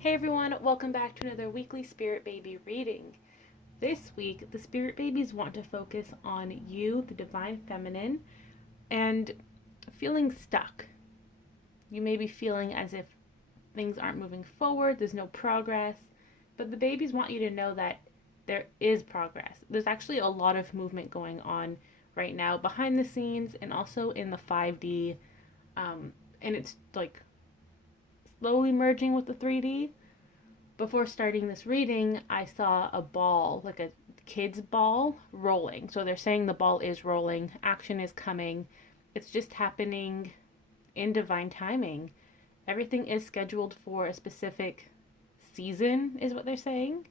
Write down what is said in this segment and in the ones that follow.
Hey everyone, welcome back to another weekly Spirit Baby reading. This week, the Spirit Babies want to focus on you, the Divine Feminine, and feeling stuck. You may be feeling as if things aren't moving forward, there's no progress, but the babies want you to know that there is progress. There's actually a lot of movement going on right now behind the scenes and also in the 5D, and it's like slowly merging with the 3D. Before starting this reading, I saw a ball, like a kid's ball, rolling. So they're saying the ball is rolling, action is coming. It's just happening in divine timing. Everything is scheduled for a specific season, is what they're saying.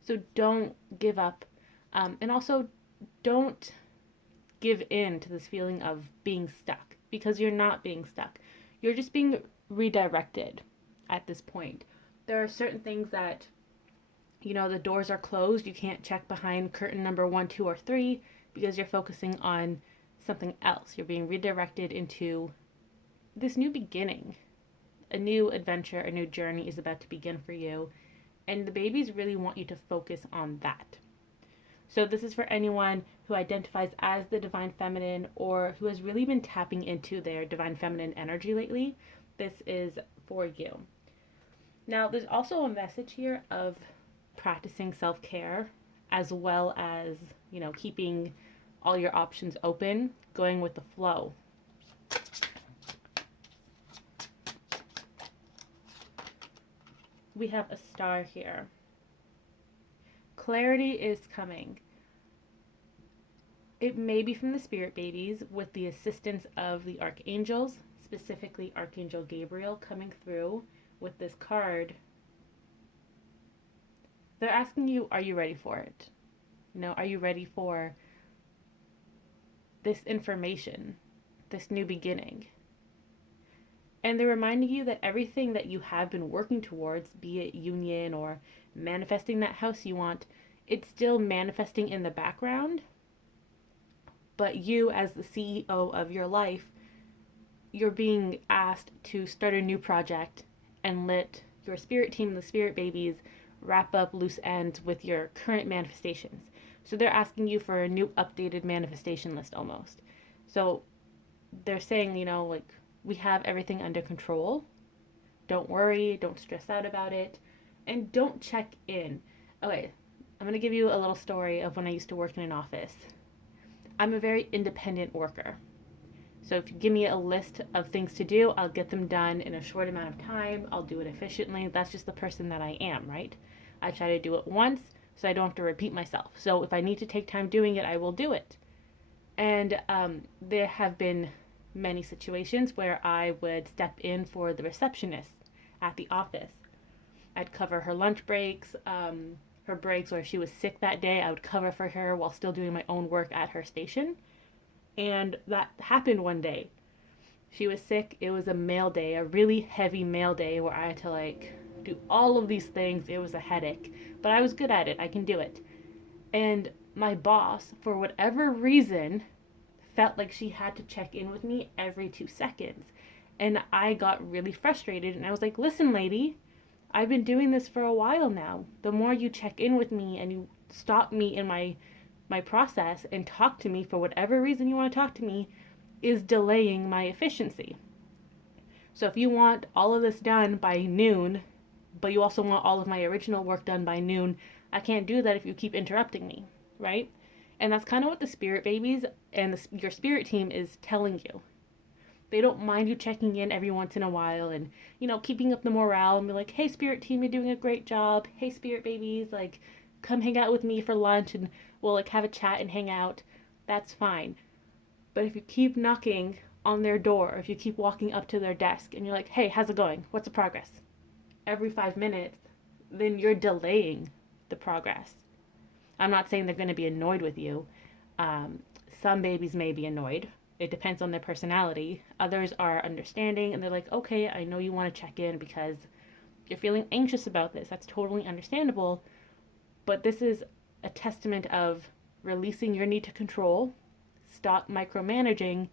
So don't give up. And also, don't give in to this feeling of being stuck because you're not being stuck. You're just being redirected at this point. There are certain things that, the doors are closed. You can't check behind curtain number 1, 2, or 3 because you're focusing on something else. You're being redirected into this new beginning. A new adventure, a new journey is about to begin for you. And the babies really want you to focus on that. So this is for anyone who identifies as the divine feminine or who has really been tapping into their divine feminine energy lately. This is for you. Now, there's also a message here of practicing self-care as well as, keeping all your options open, going with the flow. We have a star here. Clarity is coming. It may be from the spirit babies with the assistance of the archangels, specifically Archangel Gabriel coming through with this card. They're asking you, are you ready for it? Are you ready for this information, this new beginning? And they're reminding you that everything that you have been working towards, be it union or manifesting that house you want, it's still manifesting in the background. But you, as the CEO of your life, you're being asked to start a new project and let your spirit team, the spirit babies, wrap up loose ends with your current manifestations. So they're asking you for a new updated manifestation list almost. So they're saying, we have everything under control. Don't worry, don't stress out about it, and don't check in. Okay, I'm going to give you a little story of when I used to work in an office. I'm a very independent worker. So if you give me a list of things to do, I'll get them done in a short amount of time. I'll do it efficiently. That's just the person that I am, right? I try to do it once so I don't have to repeat myself. So if I need to take time doing it, I will do it. And there have been many situations where I would step in for the receptionist at the office. I'd cover her lunch breaks, her breaks, or if she was sick that day, I would cover for her while still doing my own work at her station. And that happened one day. She was sick. It was a mail day, a really heavy mail day where I had to do all of these things. It was a headache, but I was good at it. I can do it. And my boss, for whatever reason, felt like she had to check in with me every 2 seconds. And I got really frustrated and I was like, listen, lady, I've been doing this for a while now. The more you check in with me and you stop me in my process and talk to me for whatever reason you want to talk to me is delaying my efficiency. So if you want all of this done by noon, but you also want all of my original work done by noon, I can't do that if you keep interrupting me, right? And that's kind of what the spirit babies and your spirit team is telling you. They don't mind you checking in every once in a while and, keeping up the morale and be like, hey, spirit team, you're doing a great job. Hey, spirit babies, come hang out with me for lunch and we'll have a chat and hang out. That's fine. But if you keep knocking on their door, if you keep walking up to their desk and you're like, hey, how's it going? What's the progress? Every 5 minutes, then you're delaying the progress. I'm not saying they're going to be annoyed with you. Some babies may be annoyed. It depends on their personality. Others are understanding and they're like, okay, I know you want to check in because you're feeling anxious about this. That's totally understandable. But this is a testament of releasing your need to control, stop micromanaging,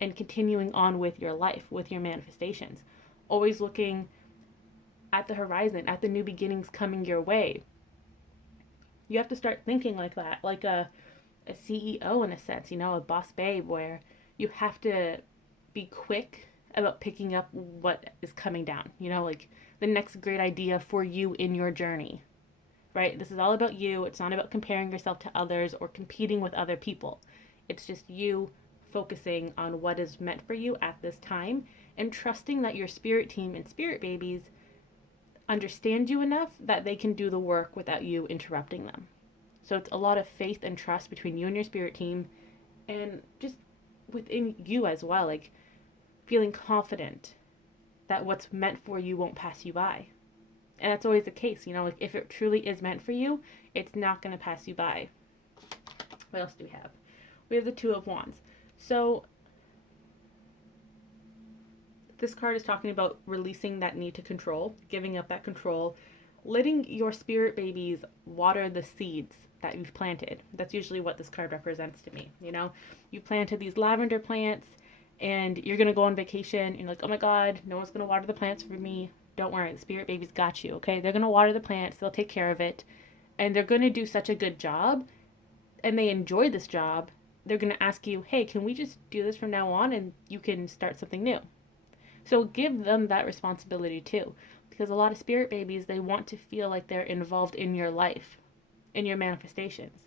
and continuing on with your life, with your manifestations. Always looking at the horizon, at the new beginnings coming your way. You have to start thinking like that, like a CEO in a sense, a boss babe, where you have to be quick about picking up what is coming down, like the next great idea for you in your journey, right? This is all about you. It's not about comparing yourself to others or competing with other people. It's just you focusing on what is meant for you at this time and trusting that your spirit team and spirit babies understand you enough that they can do the work without you interrupting them. So it's a lot of faith and trust between you and your spirit team and just within you as well, like feeling confident that what's meant for you won't pass you by. And that's always the case, like if it truly is meant for you, it's not going to pass you by. What else do we have? We have the Two of Wands. So this card is talking about releasing that need to control, giving up that control, letting your spirit babies water the seeds that you've planted. That's usually what this card represents to me. You've planted these lavender plants and you're going to go on vacation and you're like, oh my God, no one's going to water the plants for me. Don't worry, the spirit babies got you, okay? They're going to water the plants, they'll take care of it, and they're going to do such a good job, and they enjoy this job. They're going to ask you, hey, can we just do this from now on and you can start something new? So give them that responsibility too, because a lot of spirit babies, they want to feel like they're involved in your life, in your manifestations.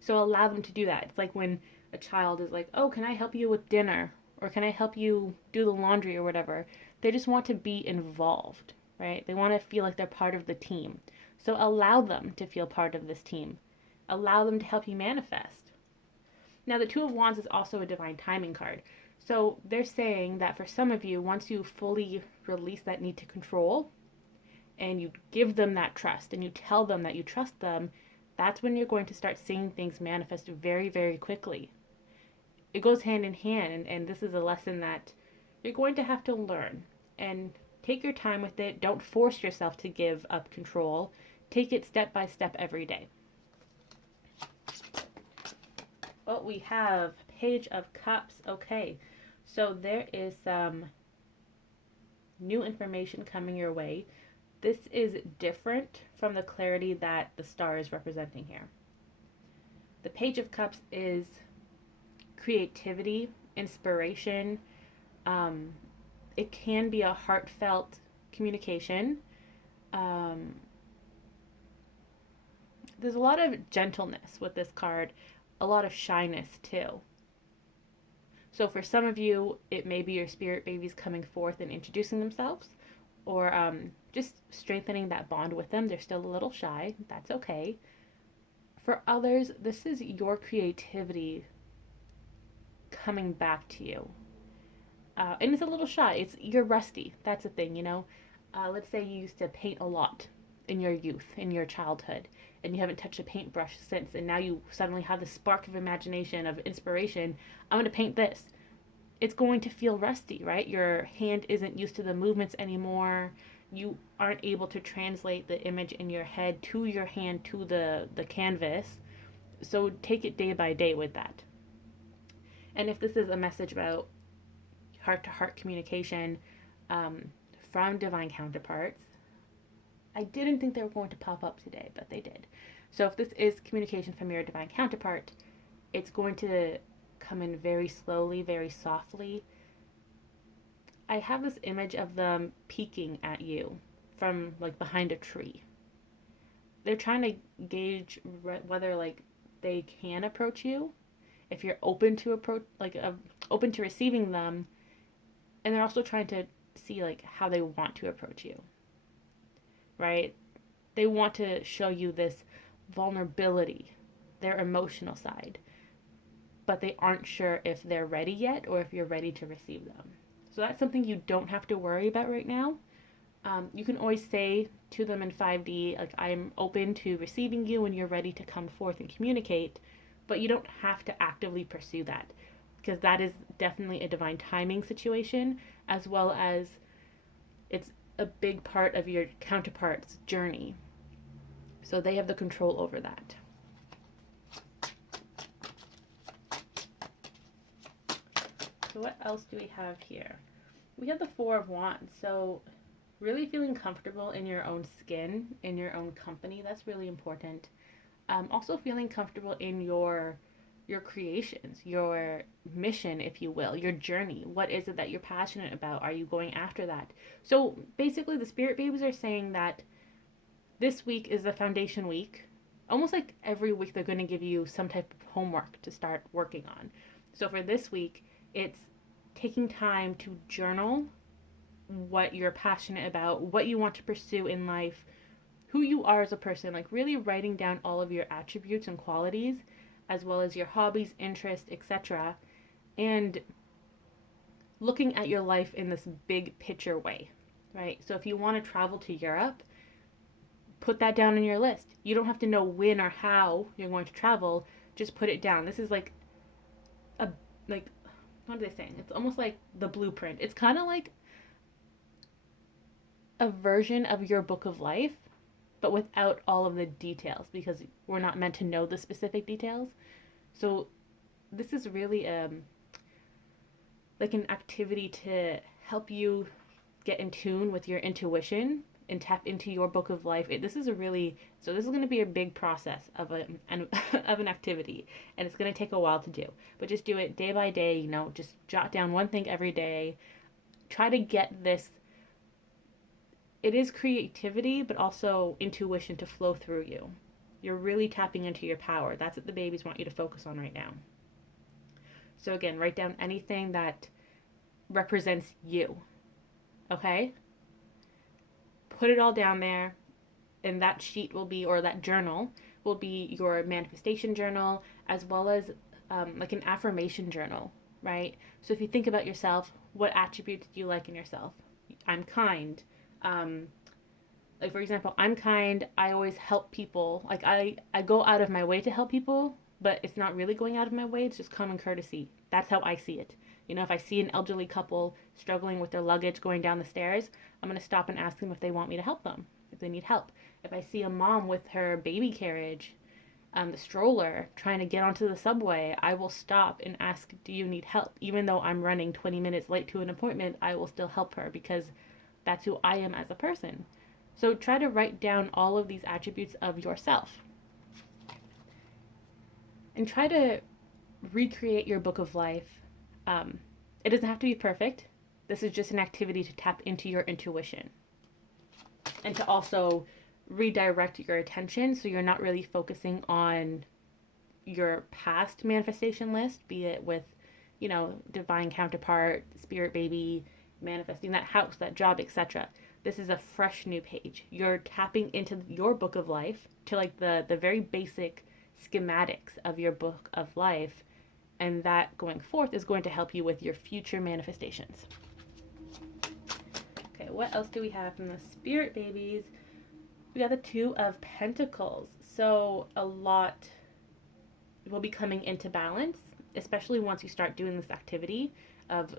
So allow them to do that. It's like when a child is like, oh, can I help you with dinner? Or can I help you do the laundry or whatever? They just want to be involved, right? They want to feel like they're part of the team. So allow them to feel part of this team. Allow them to help you manifest. Now, the Two of Wands is also a divine timing card. So they're saying that for some of you, once you fully release that need to control and you give them that trust and you tell them that you trust them, that's when you're going to start seeing things manifest very, very quickly. It goes hand in hand, and this is a lesson that you're going to have to learn. And take your time with it. Don't force yourself to give up control. Take it step by step every day. Oh, we have Page of Cups. Okay, so there is some new information coming your way. This is different from the clarity that the star is representing here. The Page of Cups is creativity, inspiration. It can be a heartfelt communication. There's a lot of gentleness with this card, a lot of shyness too. So for some of you, it may be your spirit babies coming forth and introducing themselves, or just strengthening that bond with them. They're still a little shy. That's okay. For others, this is your creativity coming back to you. And it's a little shy. You're rusty. That's the thing, let's say you used to paint a lot in your youth, in your childhood, and you haven't touched a paintbrush since, and now you suddenly have this spark of imagination, of inspiration. I'm going to paint this. It's going to feel rusty, right? Your hand isn't used to the movements anymore. You aren't able to translate the image in your head to your hand, to the canvas. So take it day by day with that. And if this is a message about heart-to-heart communication from divine counterparts, I didn't think they were going to pop up today, but they did. So if this is communication from your divine counterpart, it's going to come in very slowly, very softly. I have this image of them peeking at you from like behind a tree. They're trying to gauge whether like they can approach you, if you're open to open to receiving them, and they're also trying to see like how they want to approach you. Right? They want to show you this vulnerability, their emotional side, but they aren't sure if they're ready yet or if you're ready to receive them. So that's something you don't have to worry about right now. You can always say to them in 5D, like, I'm open to receiving you when you're ready to come forth and communicate, but you don't have to actively pursue that, because that is definitely a divine timing situation, as well as it's a big part of your counterpart's journey. So they have the control over that. So what else do we have here? We have the Four of Wands. So really feeling comfortable in your own skin, in your own company. That's really important. Also feeling comfortable in your creations, your mission, if you will, your journey. What is it that you're passionate about? Are you going after that? So basically, the spirit babies are saying that this week is the foundation week. Almost like every week, they're going to give you some type of homework to start working on. So for this week, it's taking time to journal what you're passionate about, what you want to pursue in life, who you are as a person, like really writing down all of your attributes and qualities, as well as your hobbies, interests, etc. And looking at your life in this big picture way, right? So if you want to travel to Europe, put that down on your list. You don't have to know when or how you're going to travel, just put it down. This is like a, like, what are they saying? It's almost like the blueprint. It's kind of like a version of your book of life, but without all of the details, because we're not meant to know the specific details. So this is really like an activity to help you get in tune with your intuition and tap into your book of life. This is going to be a big process of of an activity, and it's going to take a while to do. But just do it day by day, just jot down one thing every day. Try to get this, it is creativity, but also intuition to flow through you. You're really tapping into your power. That's what the babies want you to focus on right now. So again, write down anything that represents you. Okay? Put it all down there, and that sheet will be, or that journal will be your manifestation journal, as well as like an affirmation journal, right? So if you think about yourself, what attributes do you like in yourself? I'm kind. Like for example, I'm kind. I always help people. Like I go out of my way to help people, but it's not really going out of my way. It's just common courtesy. That's how I see it. If I see an elderly couple struggling with their luggage going down the stairs, I'm going to stop and ask them if they want me to help them, if they need help. If I see a mom with her baby carriage, the stroller, trying to get onto the subway, I will stop and ask, do you need help? Even though I'm running 20 minutes late to an appointment, I will still help her because that's who I am as a person. So try to write down all of these attributes of yourself. And try to recreate your book of life. It doesn't have to be perfect. This is just an activity to tap into your intuition. And to also redirect your attention so you're not really focusing on your past manifestation list, be it with, divine counterpart, spirit baby, manifesting that house, that job, etc. This is a fresh new page. You're tapping into your book of life, to like the very basic schematics of your book of life, and that going forth is going to help you with your future manifestations. Okay, what else do we have from the spirit babies? We got the Two of Pentacles. So a lot will be coming into balance, especially once you start doing this activity of,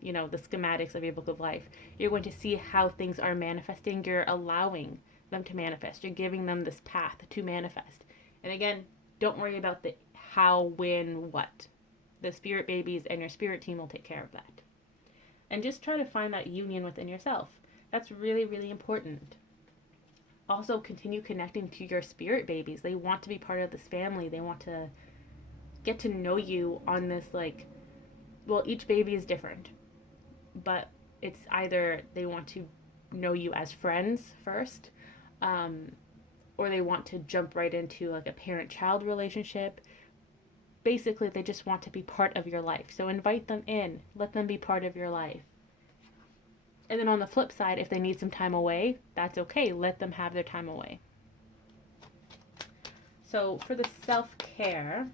the schematics of your book of life. You're going to see how things are manifesting. You're allowing them to manifest. You're giving them this path to manifest. And again, don't worry about the how, when, what. The spirit babies and your spirit team will take care of that. And just try to find that union within yourself. That's really, really important. Also, continue connecting to your spirit babies. They want to be part of this family. They want to get to know you on this, each baby is different. But it's either they want to know you as friends first, or they want to jump right into like a parent-child relationship. Basically, they just want to be part of your life. So invite them in. Let them be part of your life. And then on the flip side, if they need some time away, that's okay. Let them have their time away. So for the self-care,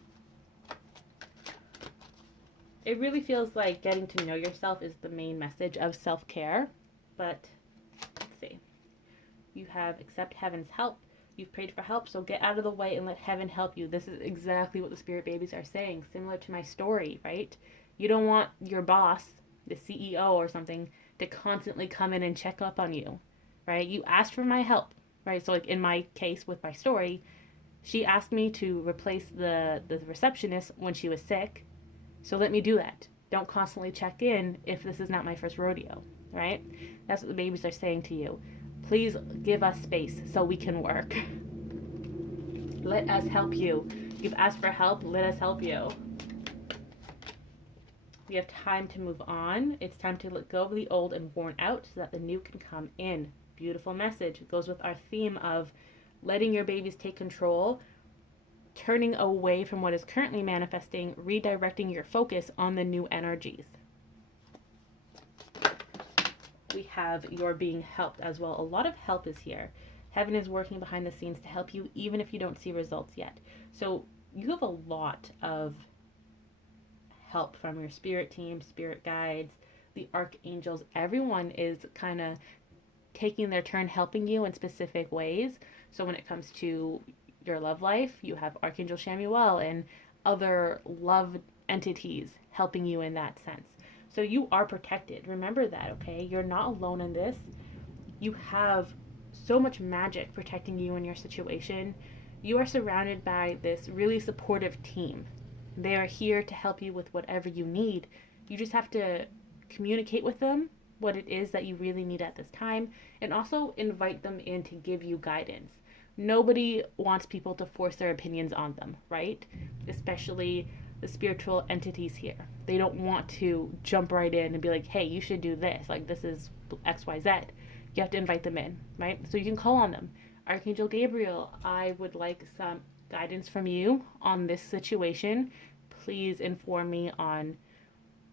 it really feels like getting to know yourself is the main message of self-care. But let's see. You have accept heaven's help. You've prayed for help, so get out of the way and let heaven help you. This is exactly what the spirit babies are saying, similar to my story, right? You don't want your boss, the CEO or something, to constantly come in and check up on you, right? You asked for my help, right? So like in my case with my story, she asked me to replace the receptionist when she was sick. So let me do that. Don't constantly check in if this is not my first rodeo. right? That's what the babies are saying to you. Please give us space so we can work. Let us help you. You've asked for help, let us help you. We have time to move on. It's time to let go of the old and worn out so that the new can come in. Beautiful message. It goes with our theme of letting your babies take control, turning away from what is currently manifesting, redirecting your focus on the new energies. We have you're being helped as well. A lot of help is here. Heaven is working behind the scenes to help you even if you don't see results yet. So you have a lot of help from your spirit team, spirit guides, the archangels. Everyone is kind of taking their turn helping you in specific ways. So when it comes to your love life, you have Archangel Shamuel and other love entities helping you in that sense. So you are protected. Remember that, okay? You're not alone in this. You have so much magic protecting you in your situation. You are surrounded by this really supportive team. They are here to help you with whatever you need. You just have to communicate with them what it is that you really need at this time, and also invite them in to give you guidance. Nobody wants people to force their opinions on them, right? Especially the spiritual entities here. They don't want to jump right in and be like, hey, you should do this. Like, this is XYZ. You have to invite them in, right? So you can call on them. Archangel Gabriel, I would like some guidance from you on this situation. Please inform me on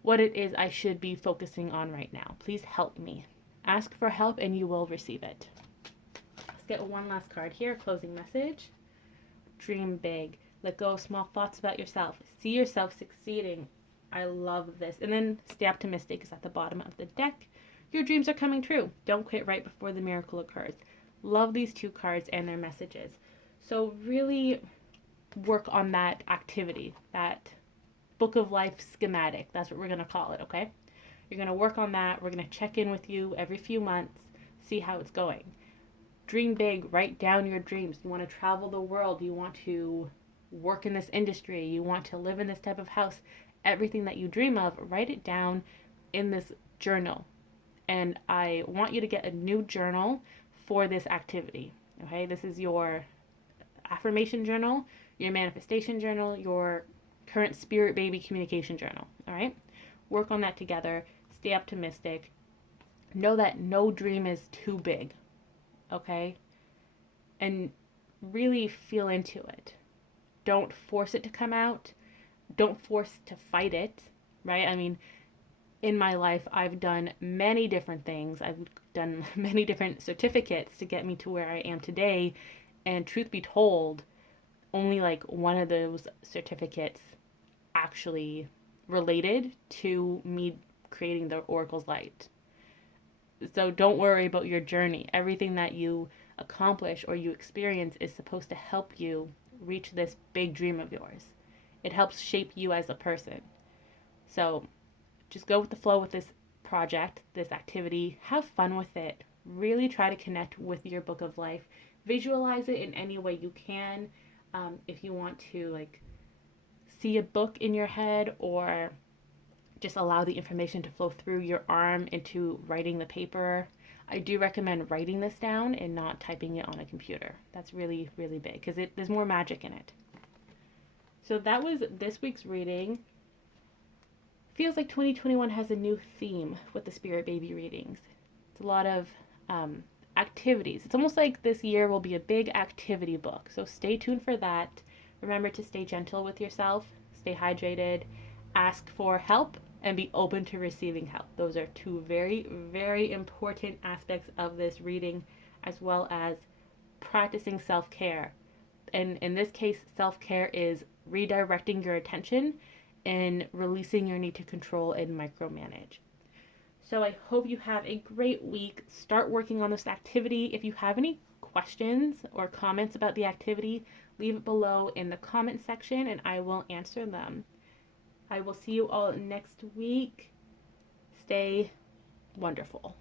what it is I should be focusing on right now. Please help me. Ask for help and you will receive it. Let's get one last card here. Closing message. Dream big. Let go of small thoughts about yourself. See yourself succeeding. I love this. And then stay optimistic is at the bottom of the deck. Your dreams are coming true. Don't quit right before the miracle occurs. Love these two cards and their messages. So really work on that activity, that Book of Life schematic. That's what we're going to call it, okay? You're going to work on that. We're going to check in with you every few months, see how it's going. Dream big. Write down your dreams. You want to travel the world. You want to work in this industry. You want to live in this type of house. Everything that you dream of, write it down in this journal. And I want you to get a new journal for this activity, okay? This is your affirmation journal, your manifestation journal, your current spirit baby communication journal, all right? Work on that together. Stay optimistic. Know that no dream is too big, okay? And really feel into it. Don't force it to come out. Don't force to fight it, right? I mean, in my life, I've done many different things. I've done many different certificates to get me to where I am today. And truth be told, only like one of those certificates actually related to me creating the Oracle's Light. So don't worry about your journey. Everything that you accomplish or you experience is supposed to help you reach this big dream of yours. It helps shape you as a person. So just go with the flow with this project, this activity. Have fun with it. Really try to connect with your Book of Life. Visualize it in any way you can. If you want to like see a book in your head, or just allow the information to flow through your arm into writing the paper. I do recommend writing this down and not typing it on a computer. That's really, really big because there's more magic in it. So that was this week's reading. Feels like 2021 has a new theme with the Spirit Baby readings. It's a lot of activities. It's almost like this year will be a big activity book. So stay tuned for that. Remember to stay gentle with yourself, stay hydrated, ask for help, and be open to receiving help. Those are two very, very important aspects of this reading, as well as practicing self-care. And in this case, self-care is redirecting your attention and releasing your need to control and micromanage. So I hope you have a great week. Start working on this activity. If you have any questions or comments about the activity, leave it below in the comment section and I will answer them. I will see you all next week. Stay wonderful.